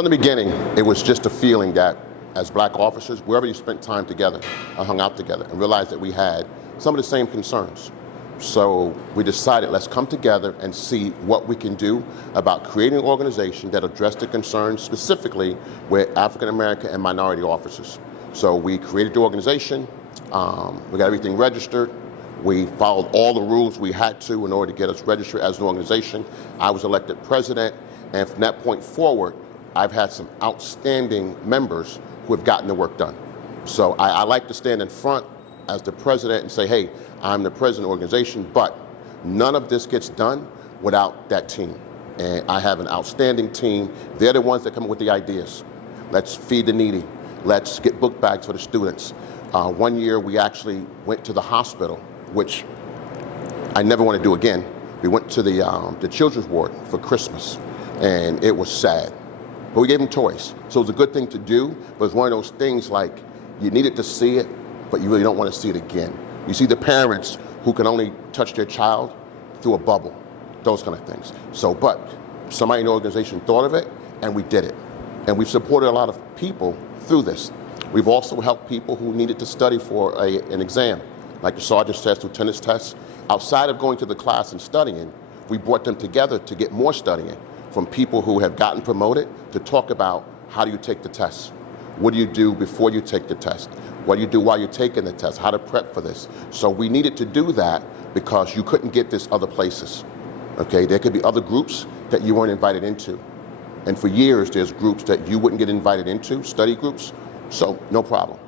From the beginning, it was just a feeling that as black officers, wherever you spent time together and hung out together, and realized that we had some of the same concerns. So we decided, let's come together and see what we can do about creating an organization that addressed the concerns specifically with African American and minority officers. So we created the organization, we got everything registered, we followed all the rules we had to in order to get us registered as an organization. I was elected president, and from that point forward, I've had some outstanding members who have gotten the work done. So I like to stand in front as the president and say, hey, I'm the president of the organization, but none of this gets done without that team. And I have an outstanding team. They're the ones that come up with the ideas. Let's feed the needy. Let's get book bags for the students. One year we actually went to the hospital, which I never want to do again. We went to the children's ward for Christmas, and it was sad. But we gave them toys. So it was a good thing to do, but it's one of those things like you needed to see it, but you really don't want to see it again. You see the parents who can only touch their child through a bubble, those kind of things. So, but somebody in the organization thought of it, and we did it. And we've supported a lot of people through this. We've also helped people who needed to study for an exam, like the sergeant's test, lieutenant's test. Outside of going to the class and studying, we brought them together to get more studying from people who have gotten promoted to talk about how do you take the test? What do you do before you take the test? What do you do while you're taking the test? How to prep for this? So we needed to do that because you couldn't get this other places. Okay, there could be other groups that you weren't invited into. And for years, there's groups that you wouldn't get invited into, study groups, so no problem.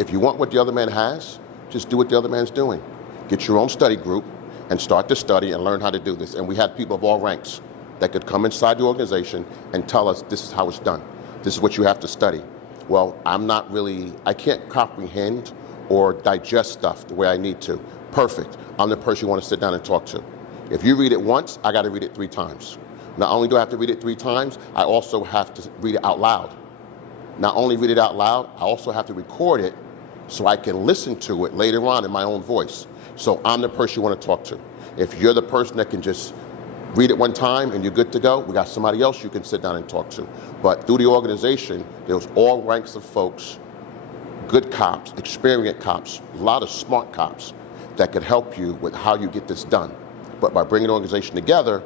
If you want what the other man has, just do what the other man's doing. Get your own study group and start to study and learn how to do this. And we had people of all ranks that could come inside the organization and tell us this is how it's done. This is what you have to study. Well, I can't comprehend or digest stuff the way I need to. Perfect. I'm the person you want to sit down and talk to. If you read it once, I got to read it 3 times. Not only do I have to read it 3 times, I also have to read it out loud. Not only read it out loud, I also have to record it so I can listen to it later on in my own voice. So I'm the person you want to talk to. If you're the person that can just read it one time and you're good to go, we got somebody else you can sit down and talk to. But through the organization, there was all ranks of folks, good cops, experienced cops, a lot of smart cops that could help you with how you get this done. But by bringing the organization together,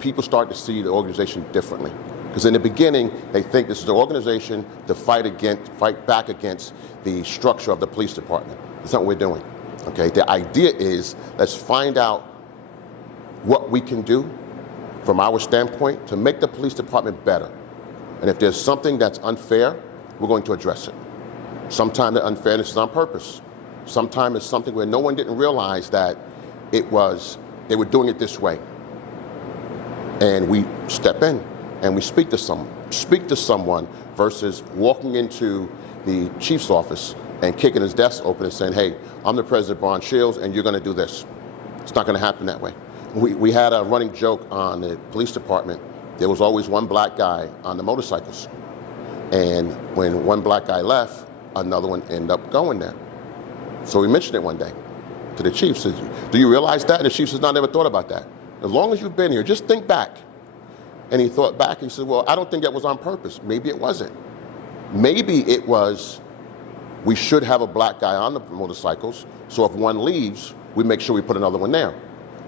people start to see the organization differently. Because in the beginning, they think this is an organization to fight back against the structure of the police department. That's not what we're doing. Okay, the idea is let's find out what we can do from our standpoint to make the police department better. And if there's something that's unfair, we're going to address it. Sometimes the unfairness is on purpose. Sometimes it's something where no one didn't realize that they were doing it this way. And we step in and we speak to someone versus walking into the chief's office and kicking his desk open and saying, hey, I'm the president of Bron Shields and you're going to do this. It's not going to happen that way. We had a running joke on the police department. There was always one black guy on the motorcycles. And when one black guy left, another one ended up going there. So we mentioned it one day to the chief. Said, do you realize that? And the chief says, no, I never thought about that. As long as you've been here, just think back. And he thought back and said, well, I don't think that was on purpose. Maybe it wasn't. Maybe it was, we should have a black guy on the motorcycles, so if one leaves, we make sure we put another one there.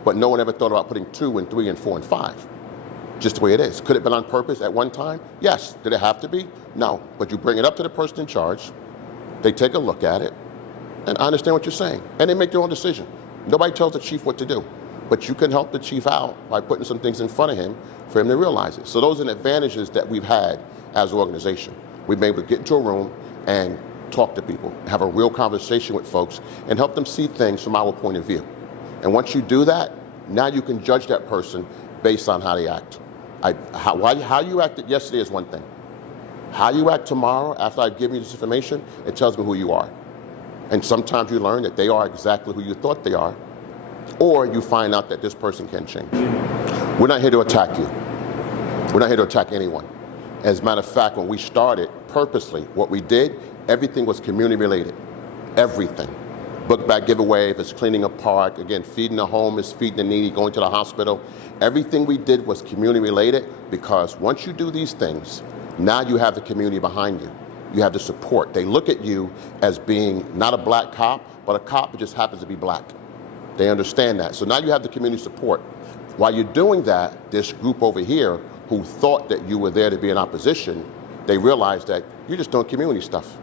But no one ever thought about putting 2 and 3 and 4 and 5. Just the way it is. Could it have been on purpose at one time? Yes. Did it have to be? No. But you bring it up to the person in charge, they take a look at it, and I understand what you're saying. And they make their own decision. Nobody tells the chief what to do. But you can help the chief out by putting some things in front of him for him to realize it. So those are the advantages that we've had as an organization. We've been able to get into a room and talk to people, have a real conversation with folks, and help them see things from our point of view. And once you do that, now you can judge that person based on how they act. How you acted yesterday is one thing. How you act tomorrow, after I've given you this information, it tells me who you are. And sometimes you learn that they are exactly who you thought they are, or you find out that this person can change. We're not here to attack you. We're not here to attack anyone. As a matter of fact, when we started purposely, what we did, everything was community related. Everything. Book bag giveaway, if it's cleaning a park, again, feeding the homeless, feeding the needy, going to the hospital. Everything we did was community related because once you do these things, Now you have the community behind you. You have the support. They look at you as being not a black cop, but a cop who just happens to be black. They understand that. So now you have the community support. While you're doing that, this group over here who thought that you were there to be in opposition, they realize that you're just doing community stuff.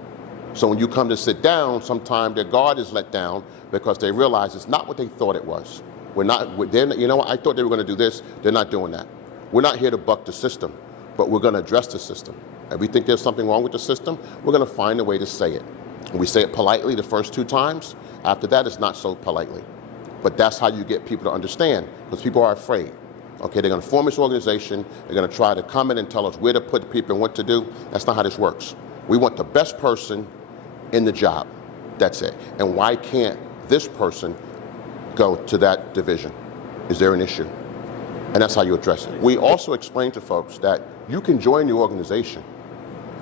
So when you come to sit down, sometimes their guard is let down because they realize it's not what they thought it was. You know what, I thought they were going to do this. They're not doing that. We're not here to buck the system, but we're going to address the system. If we think there's something wrong with the system, we're going to find a way to say it. And we say it politely the first 2 times. After that, it's not so politely. But that's how you get people to understand, because people are afraid. Okay, they're going to form this organization. They're going to try to come in and tell us where to put people and what to do. That's not how this works. We want the best person in the job. That's it. And why can't this person go to that division? Is there an issue? And that's how you address it. We also explain to folks that you can join the organization.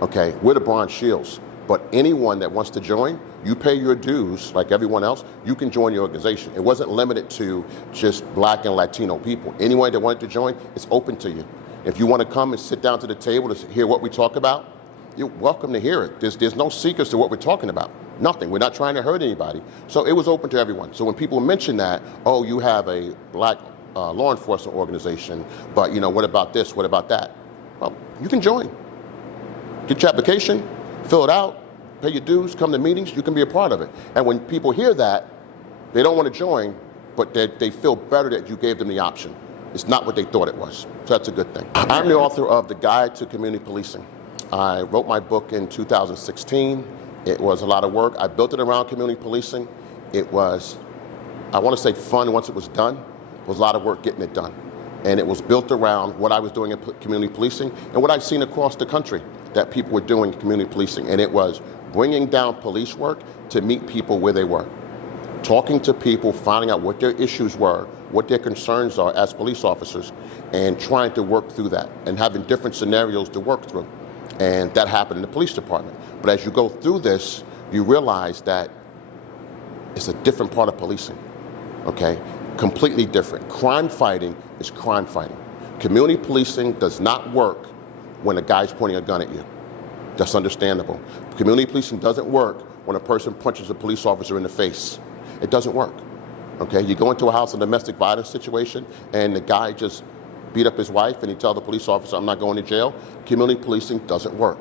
Okay, we're the Bronze Shields, but anyone that wants to join, you pay your dues like everyone else, you can join the organization. It wasn't limited to just black and Latino people. Anyone that wanted to join, it's open to you. If you want to come and sit down to the table to hear what we talk about, you're welcome to hear it. There's no secrets to what we're talking about. Nothing. We're not trying to hurt anybody. So it was open to everyone. So when people mention that, oh, you have a black law enforcement organization, but what about this? What about that? Well, you can join. Get your application, fill it out, pay your dues, come to meetings, you can be a part of it. And when people hear that, they don't want to join, but they feel better that you gave them the option. It's not what they thought it was. So that's a good thing. I'm the author of The Guide to Community Policing. I wrote my book in 2016. It was a lot of work. I built it around community policing. It was, I want to say, fun once it was done. It was a lot of work getting it done. And it was built around what I was doing in community policing and what I've seen across the country that people were doing in community policing. And it was bringing down police work to meet people where they were. Talking to people, finding out what their issues were, what their concerns are as police officers, and trying to work through that and having different scenarios to work through. And that happened in the police department. But as you go through this, you realize that it's a different part of policing, okay? Completely different. Crime fighting is crime fighting. Community policing does not work when a guy's pointing a gun at you. That's understandable. Community policing doesn't work when a person punches a police officer in the face. It doesn't work, okay? You go into a house, a domestic violence situation, and the guy just beat up his wife and he tells the police officer, I'm not going to jail. Community policing doesn't work.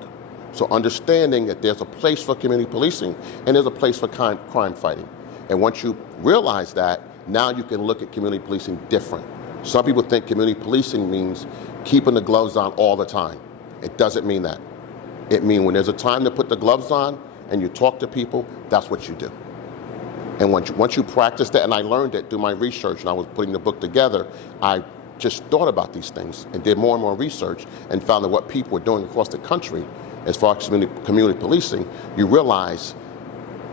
So understanding that there's a place for community policing and there's a place for crime fighting. And once you realize that, now you can look at community policing different. Some people think community policing means keeping the gloves on all the time. It doesn't mean that. It means when there's a time to put the gloves on and you talk to people, that's what you do. And once you practice that, and I learned it through my research and I was putting the book together, I just thought about these things and did more and more research and found that what people were doing across the country as far as community policing, you realize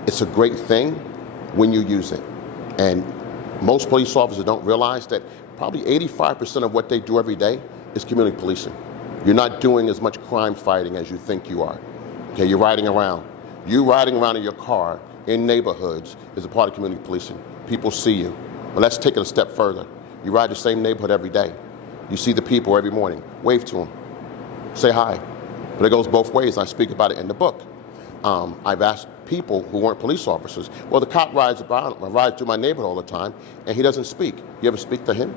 it's a great thing when you use it. And most police officers don't realize that probably 85% of what they do every day is community policing. You're not doing as much crime fighting as you think you are. Okay, you're riding around. You riding around in your car in neighborhoods is a part of community policing. People see you. Well, let's take it a step further. You ride the same neighborhood every day. You see the people every morning. Wave to them. Say hi. But it goes both ways. I speak about it in the book. I've asked people who weren't police officers, well, the cop rides through my neighborhood all the time, and he doesn't speak. You ever speak to him?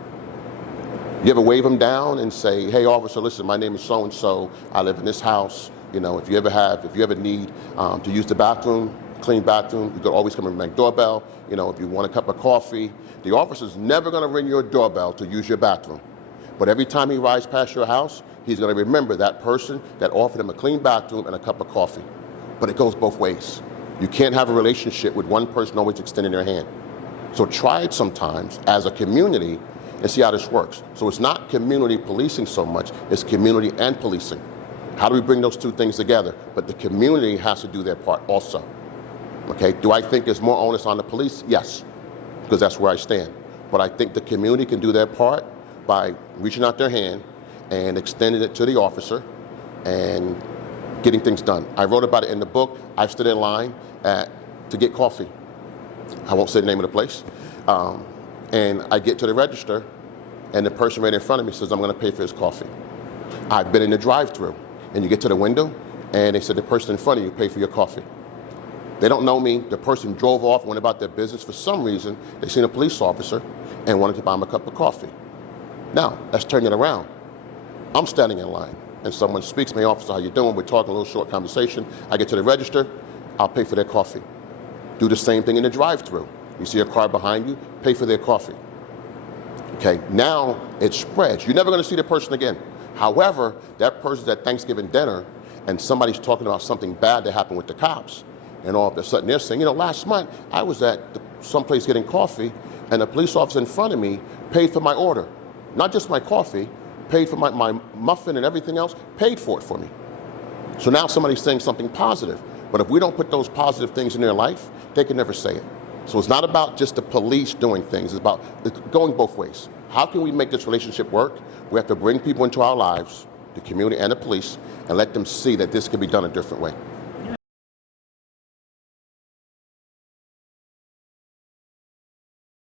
You ever wave him down and say, hey, officer, listen, my name is so-and-so. I live in this house. If you ever need to use the bathroom, clean bathroom, you could always come and ring doorbell. If you want a cup of coffee, the officer's never going to ring your doorbell to use your bathroom. But every time he rides past your house, he's going to remember that person that offered him a clean bathroom and a cup of coffee. But it goes both ways. You can't have a relationship with one person always extending their hand. So try it sometimes as a community and see how this works. So it's not community policing so much, it's community and policing. How do we bring those two things together? But the community has to do their part also. Okay, do I think there's more onus on the police? Yes, because that's where I stand. But I think the community can do their part by reaching out their hand and extending it to the officer and getting things done. I wrote about it in the book. I stood in line to get coffee. I won't say the name of the place. And I get to the register, and the person right in front of me says, I'm going to pay for his coffee. I've been in the drive-thru, and you get to the window, and they said the person in front of you paid for your coffee. They don't know me. The person drove off, went about their business. For some reason, they seen a police officer and wanted to buy him a cup of coffee. Now, let's turn it around. I'm standing in line, and someone speaks to me, officer, how you doing? We're talking a little short conversation. I get to the register, I'll pay for their coffee. Do the same thing in the drive-thru. You see a car behind you, pay for their coffee. Okay, now it spreads. You're never gonna see the person again. However, that person's at Thanksgiving dinner, and somebody's talking about something bad that happened with the cops. And all of a sudden they're saying, you know, last month I was at someplace getting coffee, and a police officer in front of me paid for my order. Not just my coffee, paid for my muffin and everything else, paid for it for me. So now somebody's saying something positive. But if we don't put those positive things in their life, they can never say it. So it's not about just the police doing things, it's about going both ways. How can we make this relationship work? We have to bring people into our lives, the community and the police, and let them see that this can be done a different way.